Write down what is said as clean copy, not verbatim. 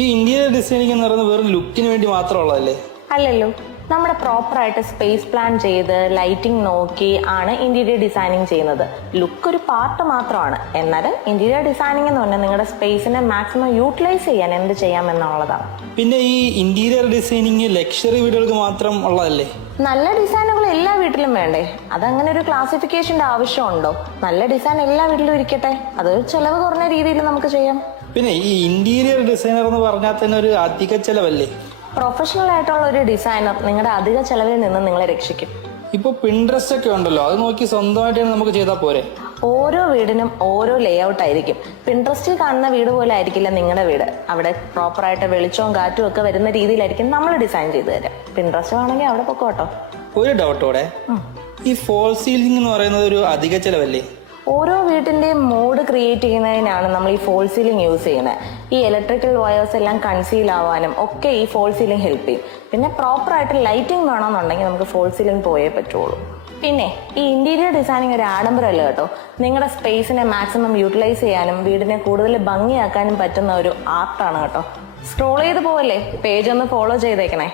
ഈ interior designing എന്ന് പറയുന്നത് വെറും ലുക്കിന് വേണ്ടി മാത്രമുള്ളതല്ലേ? അല്ലല്ലോ, നമ്മുടെ പ്രോപ്പറായിട്ട് സ്പേസ് പ്ലാൻ ചെയ്ത് ലൈറ്റിംഗ് നോക്കി ആണ് ഇന്റീരിയർ ഡിസൈനിങ് ചെയ്യുന്നത്. ലുക്ക് ഒരു പാർട്ട് മാത്രമാണ്. എന്നാലും ഇന്റീരിയർ ഡിസൈനിങ് എന്ന് പറഞ്ഞാൽ നിങ്ങളുടെ സ്പേസിനെ മാക്സിമം യൂട്ടിലൈസ് ചെയ്യാൻ എന്ത് ചെയ്യാം എന്നുള്ളതാണ്. പിന്നെ ഈ ഇന്റീരിയർ ഡിസൈനിങ് ലക്ഷറി വീടുകൾക്ക് മാത്രം ഉള്ളതല്ലേ? നല്ല ഡിസൈനുകൾ എല്ലാ വീട്ടിലും വേണ്ടേ? അതങ്ങനെ ഒരു ക്ലാസിഫിക്കേഷന്റെ ആവശ്യമുണ്ടോ? നല്ല ഡിസൈൻ എല്ലാ വീട്ടിലും ഇരിക്കട്ടെ, അത് ചെലവ് കുറഞ്ഞ രീതിയിൽ നമുക്ക് ചെയ്യാം. പിന്നെ ഈ ഇന്റീരിയർ ഡിസൈനർ എന്ന് പറഞ്ഞാൽ തന്നെ ഒരു അധിക ചെലവല്ലേ? പ്രൊഫഷണൽ ആയിട്ടുള്ള ഒരു ഡിസൈനർ നിങ്ങളുടെ അധിക ചെലവിൽ നിന്ന് നിങ്ങളെ രക്ഷിക്കും. ഇപ്പൊ പിൻട്രസ്റ്റ് ഒക്കെ ഉണ്ടല്ലോ, അത് നോക്കി സ്വന്തമായിട്ട് നമുക്ക് ചെയ്താൽ പോരെ? ഓരോ വീടിനും ഓരോ ലേ ഔട്ട് ആയിരിക്കും. പിൻട്രസ്റ്റിൽ കാണുന്ന വീട് പോലെ ആയിരിക്കില്ല നിങ്ങളുടെ വീട്. അവിടെ പ്രോപ്പറായിട്ട് വെളിച്ചവും കാറ്റും ഒക്കെ വരുന്ന രീതിയിലായിരിക്കും നമ്മൾ ഡിസൈൻ ചെയ്ത് തരാം. പിൻട്രസ്റ്റ് ആണെങ്കിൽ അവിടെ പൊക്കോട്ടോ. ഒരു ഡൗട്ടോടെ, ഈ ഫോൾ സീലിംഗ് എന്ന് പറയുന്നത് ഒരു അധിക ചെലവല്ലേ? ഓരോ വീട്ടിന്റെയും മൂഡ് ക്രിയേറ്റ് ചെയ്യുന്നതിനാണ് നമ്മൾ ഈ ഫോൾ സീലിംഗ് യൂസ് ചെയ്യുന്നത്. ഈ ഇലക്ട്രിക്കൽ വയേഴ്സ് എല്ലാം കൺസീൽ ആവാനും ഒക്കെ ഈ ഫോൾ സീലിംഗ് ഹെൽപ്പ് ചെയ്യും. പിന്നെ പ്രോപ്പറായിട്ട് ലൈറ്റിംഗ് വേണമെന്നുണ്ടെങ്കിൽ നമുക്ക് ഫോൾ സീലിംഗ് പോയേ പറ്റുള്ളൂ. പിന്നെ ഈ ഇന്റീരിയർ ഡിസൈനിങ് ഒരു ആഡംബരമല്ല കേട്ടോ. നിങ്ങളുടെ സ്പേസിനെ മാക്സിമം യൂട്ടിലൈസ് ചെയ്യാനും വീടിനെ കൂടുതൽ ഭംഗിയാക്കാനും പറ്റുന്ന ഒരു ആർട്ടാണ് കേട്ടോ. സ്ക്രോൾ ചെയ്ത് പോവല്ലേ, പേജ് ഒന്ന് ഫോളോ ചെയ്തേക്കണേ.